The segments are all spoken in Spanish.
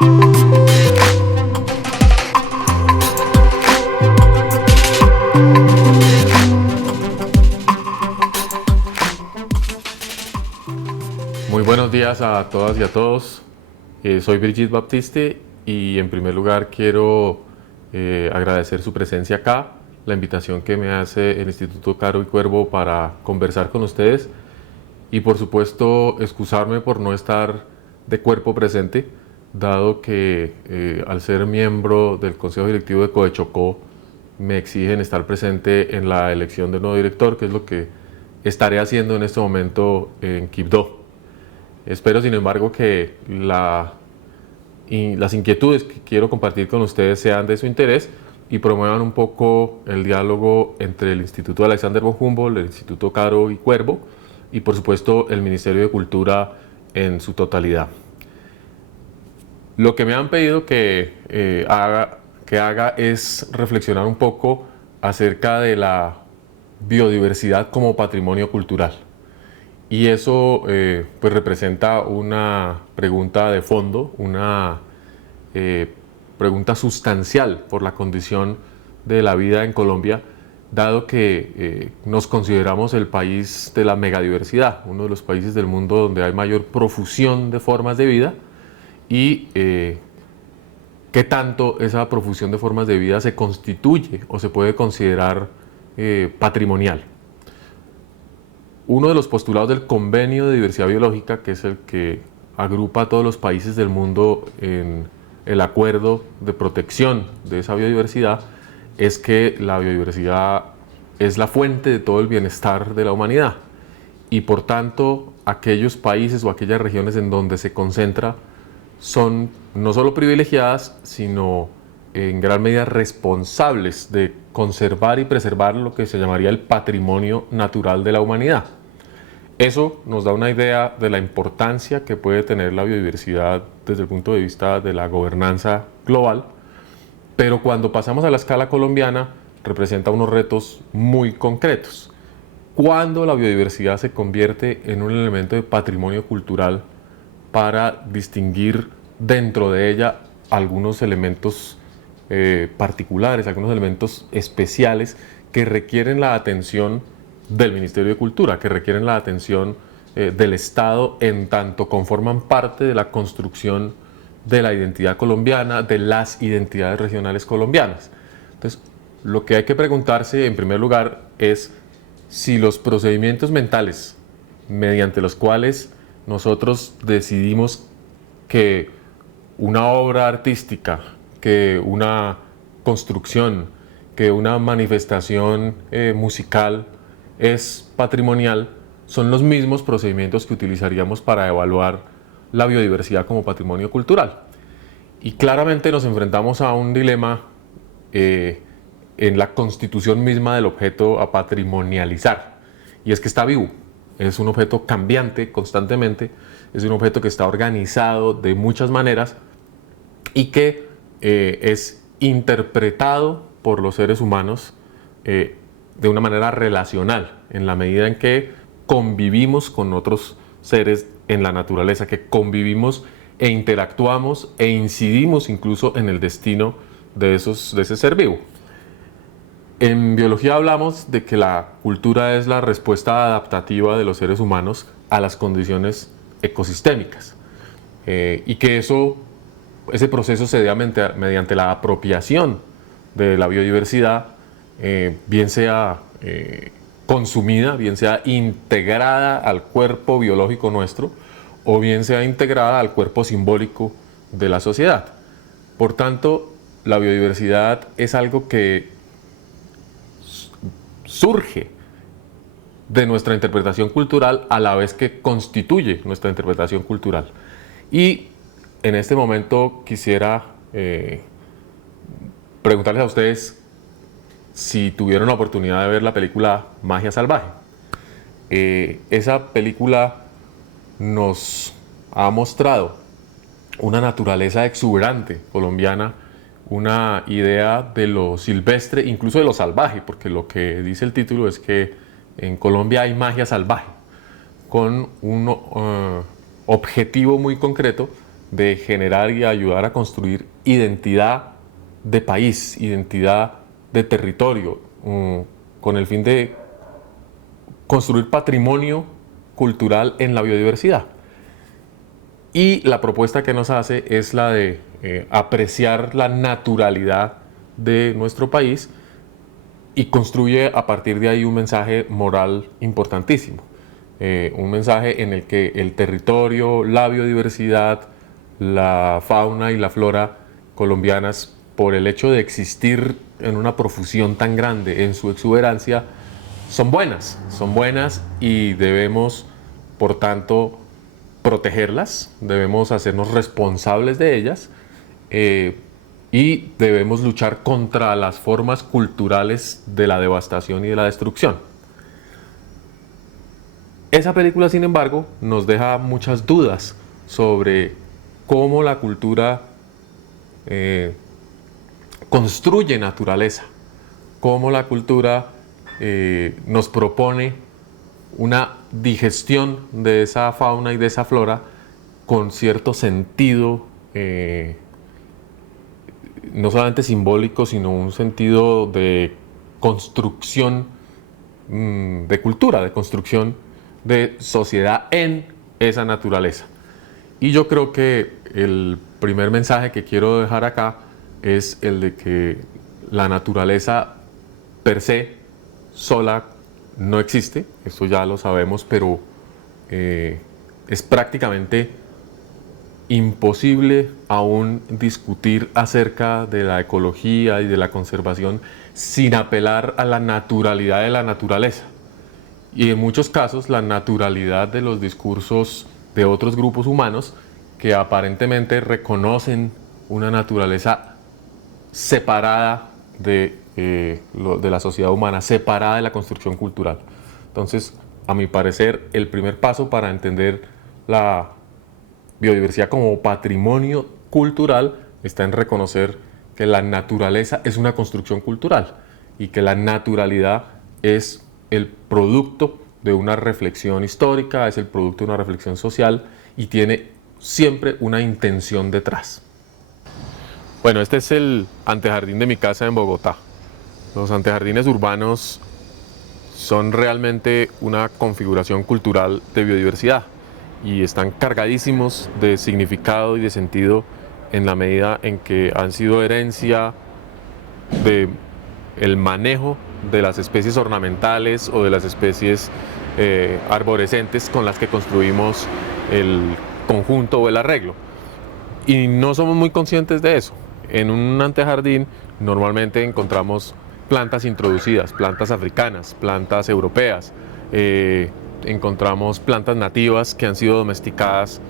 Muy buenos días a todas y a todos. Soy Brigitte Baptiste y en primer lugar quiero agradecer su presencia acá, la invitación que me hace el Instituto Caro y Cuervo para conversar con ustedes y por supuesto excusarme por no estar de cuerpo presente, dado que al ser miembro del Consejo Directivo de Codechoco me exigen estar presente en la elección del nuevo director, que es lo que estaré haciendo en este momento en Quibdó. Espero, sin embargo, que las inquietudes que quiero compartir con ustedes sean de su interés y promuevan un poco el diálogo entre el Instituto Alexander von Humboldt, el Instituto Caro y Cuervo y, por supuesto, el Ministerio de Cultura en su totalidad. Lo que me han pedido que haga es reflexionar un poco acerca de la biodiversidad como patrimonio cultural. Y eso pues representa una pregunta de fondo, una pregunta sustancial por la condición de la vida en Colombia, dado que nos consideramos el país de la megadiversidad, uno de los países del mundo donde hay mayor profusión de formas de vida y qué tanto esa profusión de formas de vida se constituye o se puede considerar patrimonial. Uno de los postulados del Convenio de Diversidad Biológica, que es el que agrupa a todos los países del mundo en el acuerdo de protección de esa biodiversidad, es que la biodiversidad es la fuente de todo el bienestar de la humanidad y por tanto aquellos países o aquellas regiones en donde se concentra son no solo privilegiadas, sino en gran medida responsables de conservar y preservar lo que se llamaría el patrimonio natural de la humanidad. Eso nos da una idea de la importancia que puede tener la biodiversidad desde el punto de vista de la gobernanza global, pero cuando pasamos a la escala colombiana representa unos retos muy concretos. Cuando la biodiversidad se convierte en un elemento de patrimonio cultural para distinguir dentro de ella algunos elementos particulares, algunos elementos especiales que requieren la atención del Ministerio de Cultura, que requieren la atención del Estado en tanto conforman parte de la construcción de la identidad colombiana, de las identidades regionales colombianas. Entonces, lo que hay que preguntarse en primer lugar es si los procedimientos mentales mediante los cuales nosotros decidimos que una obra artística, que una construcción, que una manifestación musical es patrimonial, son los mismos procedimientos que utilizaríamos para evaluar la biodiversidad como patrimonio cultural. Y claramente nos enfrentamos a un dilema en la constitución misma del objeto a patrimonializar, y es que está vivo, es un objeto cambiante constantemente, es un objeto que está organizado de muchas maneras y que es interpretado por los seres humanos de una manera relacional, en la medida en que convivimos con otros seres en la naturaleza, que convivimos e interactuamos e incidimos incluso en el destino de ese ser vivo. En biología hablamos de que la cultura es la respuesta adaptativa de los seres humanos a las condiciones ecosistémicas y que ese proceso se da mediante la apropiación de la biodiversidad, bien sea consumida, bien sea integrada al cuerpo biológico nuestro o bien sea integrada al cuerpo simbólico de la sociedad. Por tanto, la biodiversidad es algo que surge de nuestra interpretación cultural a la vez que constituye nuestra interpretación cultural. Y en este momento quisiera preguntarles a ustedes si tuvieron la oportunidad de ver la película Magia Salvaje. Esa película nos ha mostrado una naturaleza exuberante colombiana, una idea de lo silvestre, incluso de lo salvaje, porque lo que dice el título es que en Colombia hay magia salvaje, con un objetivo muy concreto de generar y ayudar a construir identidad de país, identidad de territorio, con el fin de construir patrimonio cultural en la biodiversidad. Y la propuesta que nos hace es la de apreciar la naturalidad de nuestro país y construye a partir de ahí un mensaje moral importantísimo. Un mensaje en el que el territorio, la biodiversidad, la fauna y la flora colombianas, por el hecho de existir en una profusión tan grande, en su exuberancia, son buenas y debemos, por tanto, protegerlas, debemos hacernos responsables de ellas y debemos luchar contra las formas culturales de la devastación y de la destrucción. Esa película, sin embargo, nos deja muchas dudas sobre cómo la cultura construye naturaleza, cómo la cultura nos propone una digestión de esa fauna y de esa flora con cierto sentido, no solamente simbólico, sino un sentido de construcción de cultura, de construcción de sociedad en esa naturaleza. Y yo creo que el primer mensaje que quiero dejar acá es el de que la naturaleza per se sola no existe, esto ya lo sabemos, pero es prácticamente imposible aún discutir acerca de la ecología y de la conservación sin apelar a la naturalidad de la naturaleza. Y en muchos casos la naturalidad de los discursos de otros grupos humanos que aparentemente reconocen una naturaleza separada de la sociedad humana, separada de la construcción cultural. Entonces, a mi parecer, el primer paso para entender la biodiversidad como patrimonio cultural está en reconocer que la naturaleza es una construcción cultural y que la naturalidad es el producto de una reflexión histórica, es el producto de una reflexión social y tiene siempre una intención detrás. Bueno, este es el antejardín de mi casa en Bogotá. Los antejardines urbanos son realmente una configuración cultural de biodiversidad y están cargadísimos de significado y de sentido en la medida en que han sido herencia del manejo de las especies ornamentales o de las especies arborescentes con las que construimos el conjunto o el arreglo. Y no somos muy conscientes de eso. En un antejardín normalmente encontramos plantas introducidas, plantas africanas, plantas europeas, encontramos plantas nativas que han sido domesticadas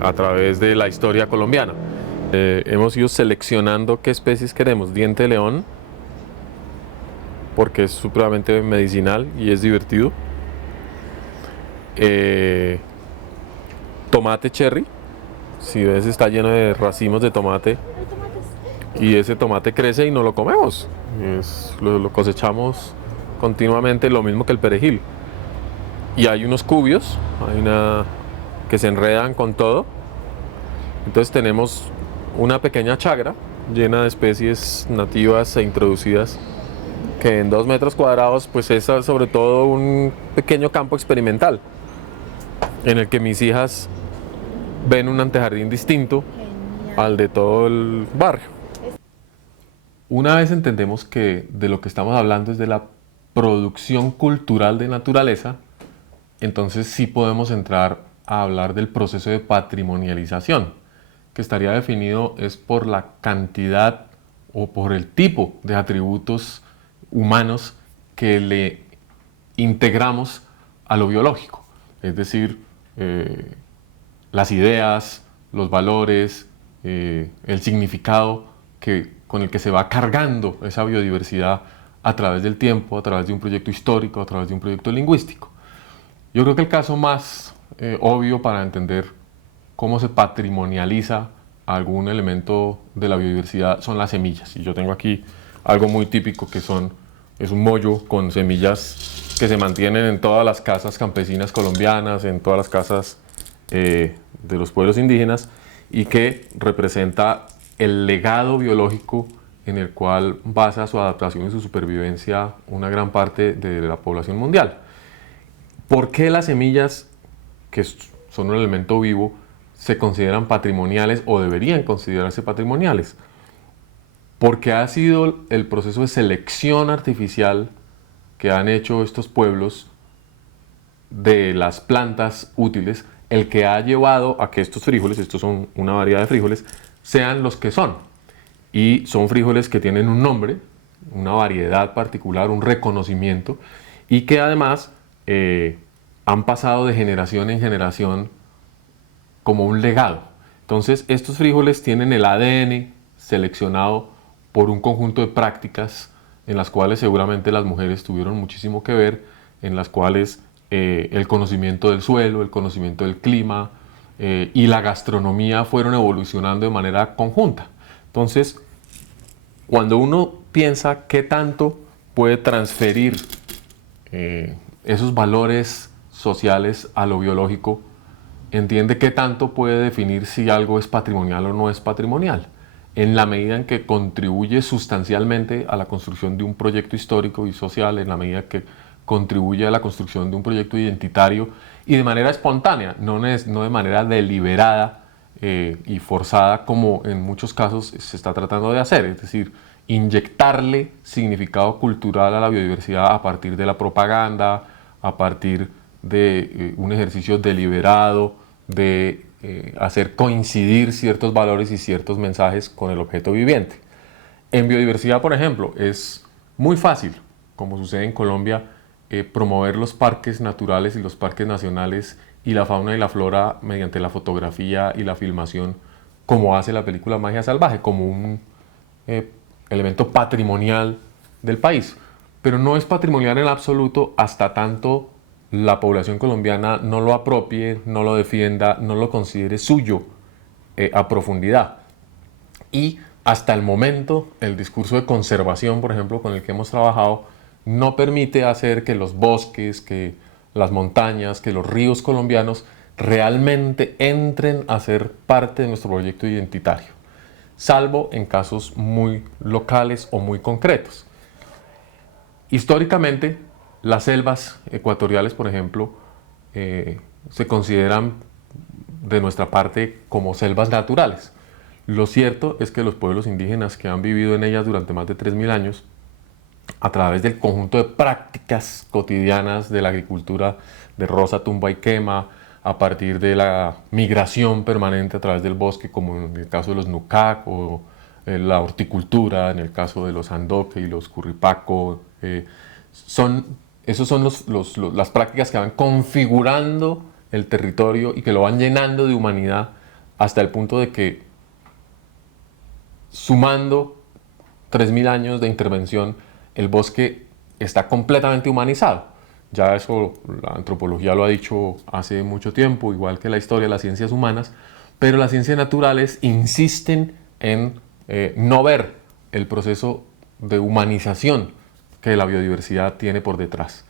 a través de la historia colombiana. Hemos ido seleccionando qué especies queremos. Diente de león, porque es supremamente medicinal y es divertido. Tomate cherry, si ves está lleno de racimos de tomate y ese tomate crece y no lo comemos, lo cosechamos continuamente, lo mismo que el perejil. Y hay unos cubios, que se enredan con todo, entonces tenemos una pequeña chagra llena de especies nativas e introducidas que en 2 metros cuadrados pues es sobre todo un pequeño campo experimental en el que mis hijas ven un antejardín distinto al de todo el barrio. Una vez entendemos que de lo que estamos hablando es de la producción cultural de naturaleza, entonces sí podemos entrar a hablar del proceso de patrimonialización, que estaría definido es por la cantidad o por el tipo de atributos humanos que le integramos a lo biológico, es decir, las ideas, los valores, el significado con el que se va cargando esa biodiversidad a través del tiempo, a través de un proyecto histórico, a través de un proyecto lingüístico. Yo creo que el caso más obvio para entender cómo se patrimonializa algún elemento de la biodiversidad son las semillas. Y yo tengo aquí algo muy típico que es un mollo con semillas que se mantienen en todas las casas campesinas colombianas, en todas las casas de los pueblos indígenas, y que representa el legado biológico en el cual basa su adaptación y su supervivencia una gran parte de la población mundial. ¿Por qué las semillas, que son un elemento vivo, se consideran patrimoniales o deberían considerarse patrimoniales? Porque ha sido el proceso de selección artificial que han hecho estos pueblos de las plantas útiles el que ha llevado a que estos frijoles, estos son una variedad de frijoles, sean los que son. Y son frijoles que tienen un nombre, una variedad particular, un reconocimiento, y que además han pasado de generación en generación como un legado. Entonces, estos frijoles tienen el ADN seleccionado por un conjunto de prácticas en las cuales seguramente las mujeres tuvieron muchísimo que ver, en las cuales el conocimiento del suelo, el conocimiento del clima y la gastronomía fueron evolucionando de manera conjunta. Entonces, cuando uno piensa qué tanto puede transferir esos valores sociales a lo biológico, entiende qué tanto puede definir si algo es patrimonial o no es patrimonial, en la medida en que contribuye sustancialmente a la construcción de un proyecto histórico y social, en la medida que contribuye a la construcción de un proyecto identitario y de manera espontánea, no de manera deliberada y forzada como en muchos casos se está tratando de hacer, es decir, inyectarle significado cultural a la biodiversidad a partir de la propaganda, a partir de un ejercicio deliberado de hacer coincidir ciertos valores y ciertos mensajes con el objeto viviente. En biodiversidad, por ejemplo, es muy fácil, como sucede en Colombia, promover los parques naturales y los parques nacionales y la fauna y la flora mediante la fotografía y la filmación, como hace la película Magia Salvaje, como un elemento patrimonial del país. Pero no es patrimonial en absoluto hasta tanto la población colombiana no lo apropie, no lo defienda, no lo considere suyo a profundidad. Y hasta el momento, el discurso de conservación, por ejemplo, con el que hemos trabajado, no permite hacer que los bosques, que las montañas, que los ríos colombianos realmente entren a ser parte de nuestro proyecto identitario, salvo en casos muy locales o muy concretos. Históricamente, las selvas ecuatoriales, por ejemplo, se consideran de nuestra parte como selvas naturales. Lo cierto es que los pueblos indígenas que han vivido en ellas durante más de 3000 años, a través del conjunto de prácticas cotidianas de la agricultura de roza, tumba y quema, a partir de la migración permanente a través del bosque, como en el caso de los Nucac, o la horticultura, en el caso de los Andoque y los Curripaco, esos son las prácticas que van configurando el territorio y que lo van llenando de humanidad hasta el punto de que, sumando 3000 años de intervención, el bosque está completamente humanizado. Ya eso la antropología lo ha dicho hace mucho tiempo, igual que la historia de las ciencias humanas, pero las ciencias naturales insisten en no ver el proceso de humanización que la biodiversidad tiene por detrás.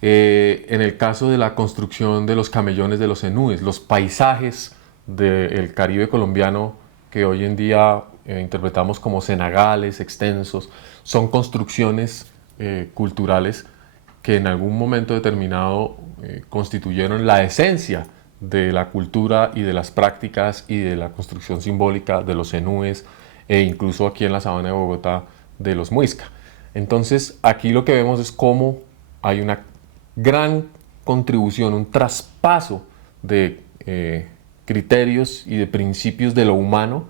En el caso de la construcción de los camellones de los cenúes, los paisajes del Caribe colombiano que hoy en día interpretamos como cenagales extensos, son construcciones culturales que en algún momento determinado constituyeron la esencia de la cultura y de las prácticas y de la construcción simbólica de los cenúes e incluso aquí en la sabana de Bogotá de los muisca. Entonces aquí lo que vemos es cómo hay una gran contribución, un traspaso de criterios y de principios de lo humano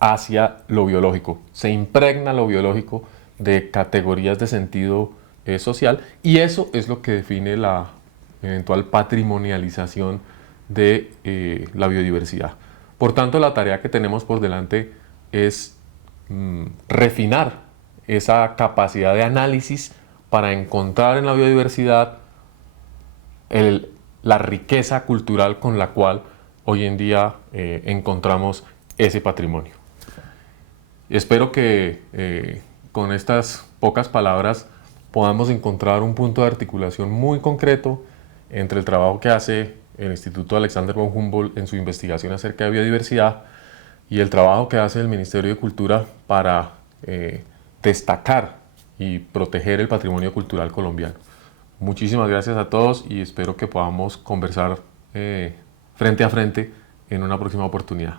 hacia lo biológico. Se impregna lo biológico de categorías de sentido social y eso es lo que define la eventual patrimonialización de la biodiversidad. Por tanto, la tarea que tenemos por delante es refinar esa capacidad de análisis para encontrar en la biodiversidad la riqueza cultural con la cual hoy en día encontramos ese patrimonio. Espero que con estas pocas palabras podamos encontrar un punto de articulación muy concreto entre el trabajo que hace el Instituto Alexander von Humboldt en su investigación acerca de biodiversidad y el trabajo que hace el Ministerio de Cultura para destacar y proteger el patrimonio cultural colombiano. Muchísimas gracias a todos y espero que podamos conversar frente a frente en una próxima oportunidad.